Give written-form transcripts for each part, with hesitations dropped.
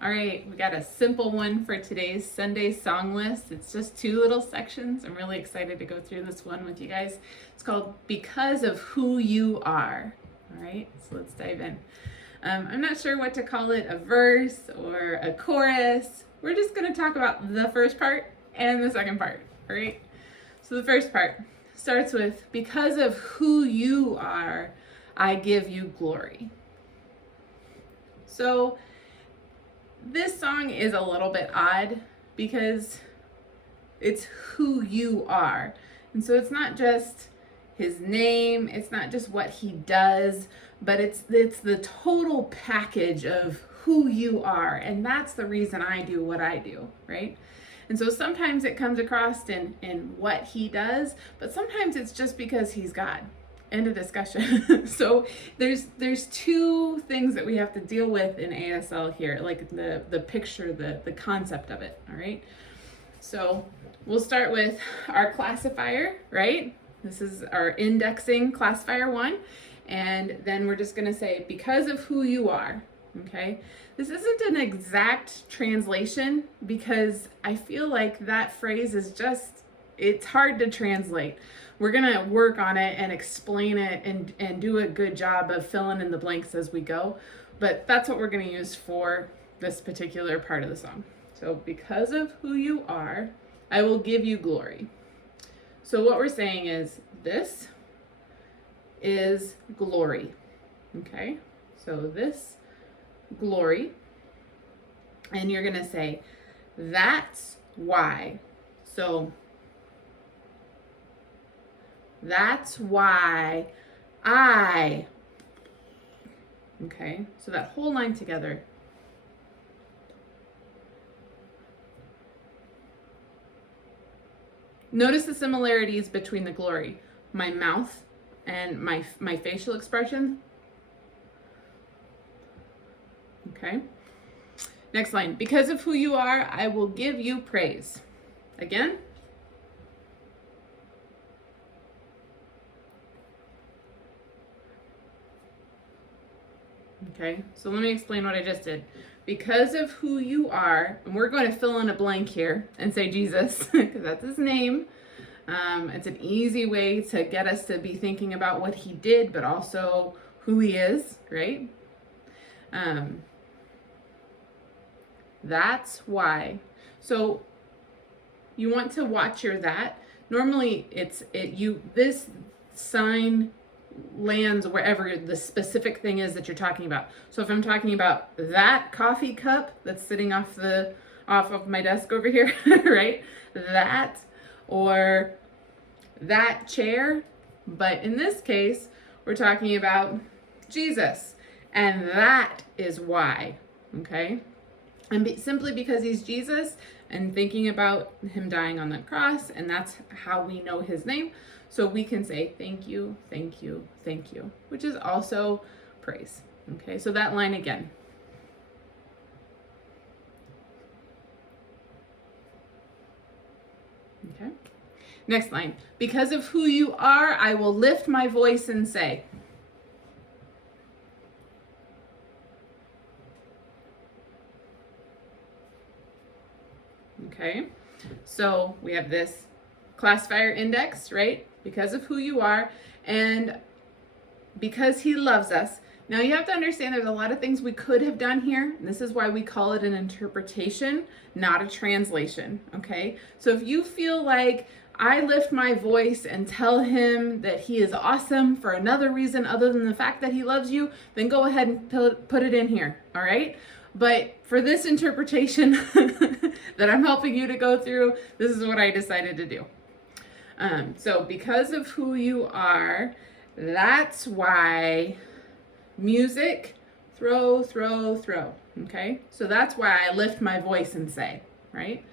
All right, we got a simple one for today's Sunday song list. It's just 2 little sections. I'm really excited to go through this one with you guys. It's called Because of Who You Are. All right, so let's dive in. I'm not sure what to call it, a verse or a chorus. We're just going to talk about the first part and the second part, all right? So the first part starts with, because of who you are, I give you glory. So this song is a little bit odd because it's who you are. And so it's not just his name, it's not just what he does, but it's the total package of who you are. And that's the reason I do what I do, right? And so sometimes it comes across in what he does, but sometimes it's just because he's God. End of discussion. So there's 2 things that we have to deal with in ASL here, like the picture, the concept of it, all right? So we'll start with our classifier, right? This is our indexing classifier 1, and then we're just gonna say, because of who you are, okay? This isn't an exact translation because I feel like that phrase is just, it's hard to translate. We're gonna work on it and explain it and do a good job of filling in the blanks as we go. But that's what we're gonna use for this particular part of the song. So because of who you are, I will give you glory. So what we're saying is, this is glory, okay? So this glory, and you're gonna say, that's why. So that's why I, okay? So that whole line together. Notice the similarities between the glory, my mouth and my facial expression. Okay. Next line, because of who you are, I will give you praise. Again. Okay, so let me explain what I just did. Because of who you are, and we're going to fill in a blank here and say Jesus, because that's his name. It's an easy way to get us to be thinking about what he did, but also who he is, right? That's why. So you want to watch your that. Normally this sign lands wherever the specific thing is that you're talking about. So if I'm talking about that coffee cup that's sitting off of my desk over here, right? That, or that chair. But in this case, we're talking about Jesus. And that is why, okay? And simply because he's Jesus and thinking about him dying on the cross, and that's how we know his name. So we can say, thank you, thank you, thank you, which is also praise. Okay, so that line again. Okay, next line. Because of who you are, I will lift my voice and say. Okay, so we have this classifier index, right? Because of who you are, and because he loves us. Now you have to understand there's a lot of things we could have done here. And this is why we call it an interpretation, not a translation, okay? So if you feel like I lift my voice and tell him that he is awesome for another reason other than the fact that he loves you, then go ahead and put it in here, all right? But for this interpretation that I'm helping you to go through, this is what I decided to do. So because of who you are, that's why music, throw, throw, throw, okay? So that's why I lift my voice and say, right?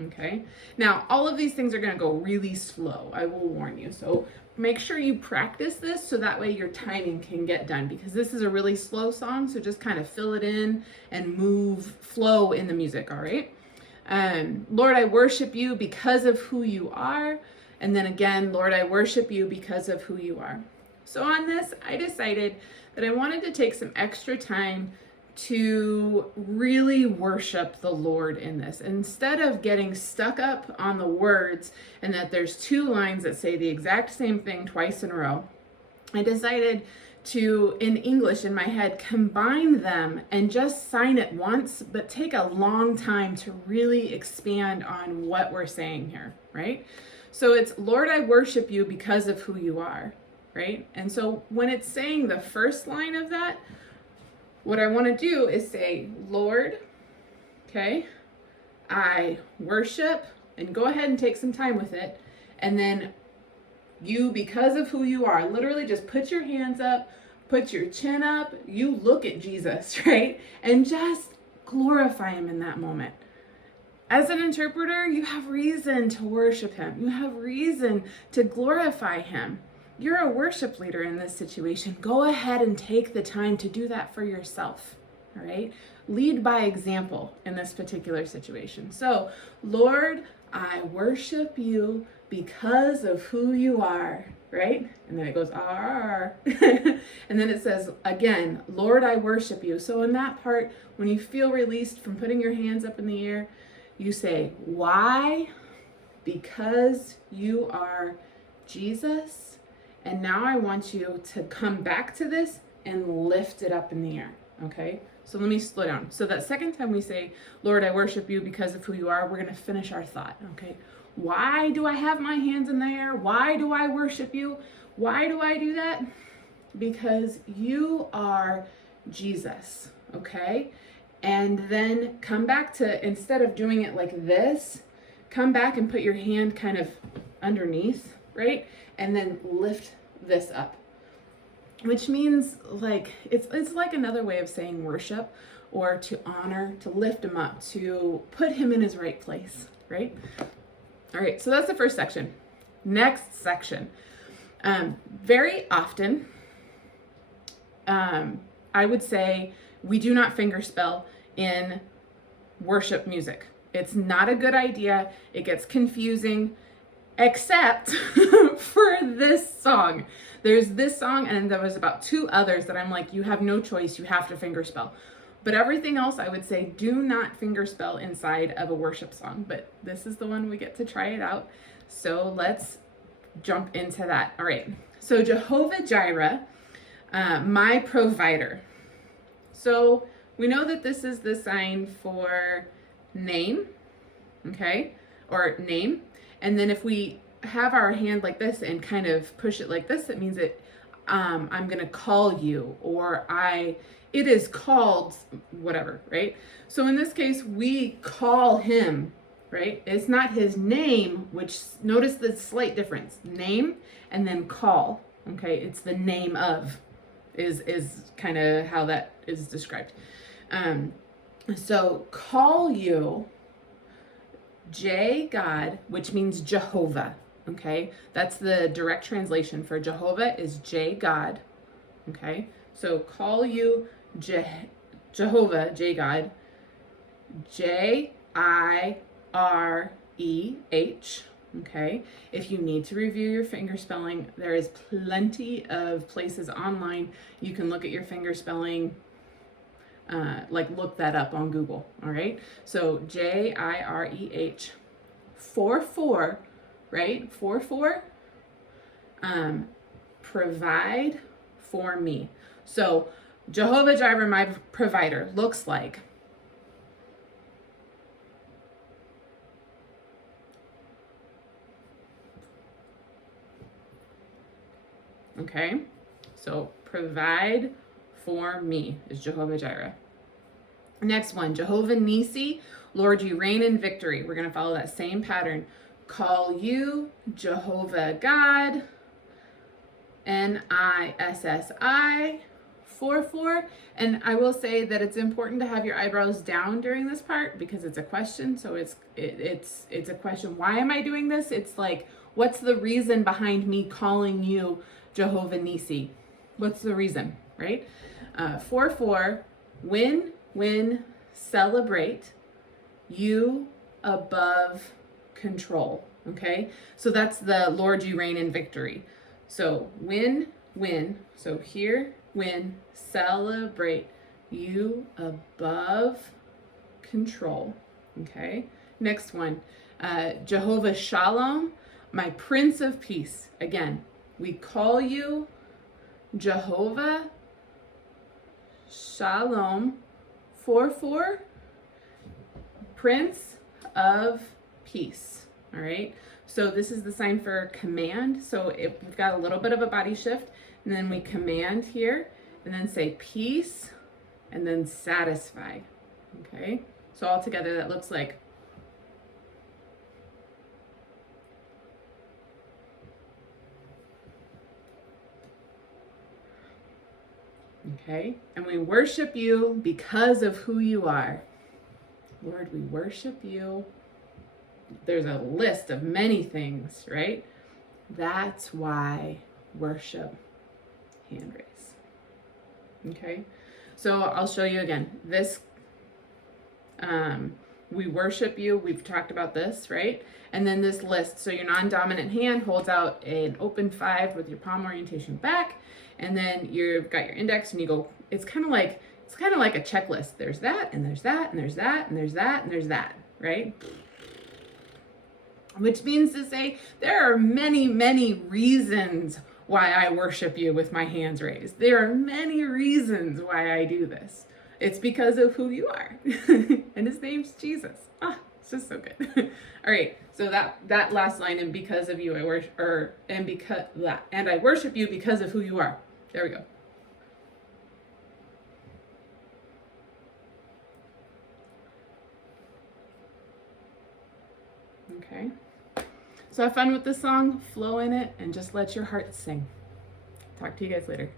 Okay, now all of these things are going to go really slow, I will warn you. So make sure you practice this so that way your timing can get done, because this is a really slow song, so just kind of fill it in and flow in the music, all right? Lord, I worship you because of who you are. And then again, Lord, I worship you because of who you are. So on this, I decided that I wanted to take some extra time to really worship the Lord in this. Instead of getting stuck up on the words and that there's two lines that say the exact same thing twice in a row, I decided to, in English in my head, combine them and just sign it once, but take a long time to really expand on what we're saying here, right? So it's, Lord, I worship you because of who you are, right? And so when it's saying the first line of that, what I want to do is say, Lord, okay, I worship, and go ahead and take some time with it. And then you, because of who you are, literally just put your hands up, put your chin up, you look at Jesus, right? And just glorify him in that moment. As an interpreter, you have reason to worship him. You have reason to glorify him. You're a worship leader in this situation. Go ahead and take the time to do that for yourself, all right? Lead by example in this particular situation. So, Lord, I worship you because of who you are, right? And then it goes, R. And then it says, again, Lord, I worship you. So in that part, when you feel released from putting your hands up in the air, you say, why? Because you are Jesus. And now I want you to come back to this and lift it up in the air, okay? So let me slow down. So that second time we say, Lord, I worship you because of who you are, we're going to finish our thought, okay? Why do I have my hands in the air? Why do I worship you? Why do I do that? Because you are Jesus, okay? And then come back to, instead of doing it like this, come back and put your hand kind of underneath, right? And then lift this up, which means like, it's like another way of saying worship, or to honor, to lift him up, to put him in his right place, right? All right, so that's the first section. Next section. Very often, I would say we do not fingerspell in worship music. It's not a good idea. It gets confusing, except for this song. There's this song, and there was about two others that I'm like, you have no choice. You have to fingerspell. But everything else, I would say, do not fingerspell inside of a worship song. But this is the one we get to try it out. So let's jump into that. All right. So Jehovah Jireh, my provider. So we know that this is the sign for name, okay, or name. And then if we have our hand like this and kind of push it like this, it means that I'm going to call you, or it is called whatever, right? So in this case, we call him, right? It's not his name, which, notice the slight difference. Name and then call, okay? It's the name of is kind of how that is described. So call you J God, which means Jehovah, okay? That's the direct translation for Jehovah is J God, okay? So call you Jehovah, J God, Jireh, okay? If you need to review your finger spelling, there is plenty of places online you can look at your finger spelling, like look that up on Google, all right? So Jireh, 4-4, right? 4-4, provide for me. So Jehovah Jireh, my provider, looks like okay, so provide for me is Jehovah Jireh. Next one, Jehovah Nissi, Lord, you reign in victory. We're going to follow that same pattern. Call you Jehovah God, Nissi, 4-4. And I will say that it's important to have your eyebrows down during this part because it's a question. So it's a question. Why am I doing this? It's like, what's the reason behind me calling you Jehovah Nissi? What's the reason, right? 4-4, win, celebrate, you above control, Okay, so that's the Lord, you reign in victory. So win, win. So here, win, celebrate. You above control. Okay, next one, Jehovah Shalom, my Prince of Peace. Again, we call you Jehovah Shalom, 4-4, Prince of Peace. All right, so this is the sign for command. So we've got a little bit of a body shift, and then we command here, and then say peace, and then satisfy. Okay, so all together that looks like okay, and we worship you because of who you are. Lord, we worship you. There's a list of many things, right? That's why worship, hand raise. Okay, so I'll show you again. This, we worship you. We've talked about this, right? And then this list. So your non-dominant hand holds out an open 5 with your palm orientation back, and then you've got your index, and you go. It's kind of like a checklist. There's that, and there's that, and there's that, and there's that, and there's that, right? Which means to say there are many, many reasons why I worship you with my hands raised. There are many reasons why I do this. It's because of who you are. And his name's Jesus. It's just so good. All right, so that last line, and because of you I worship, and I worship you because of who you are. There we go. Okay. So have fun with this song, flow in it, and just let your heart sing. Talk to you guys later.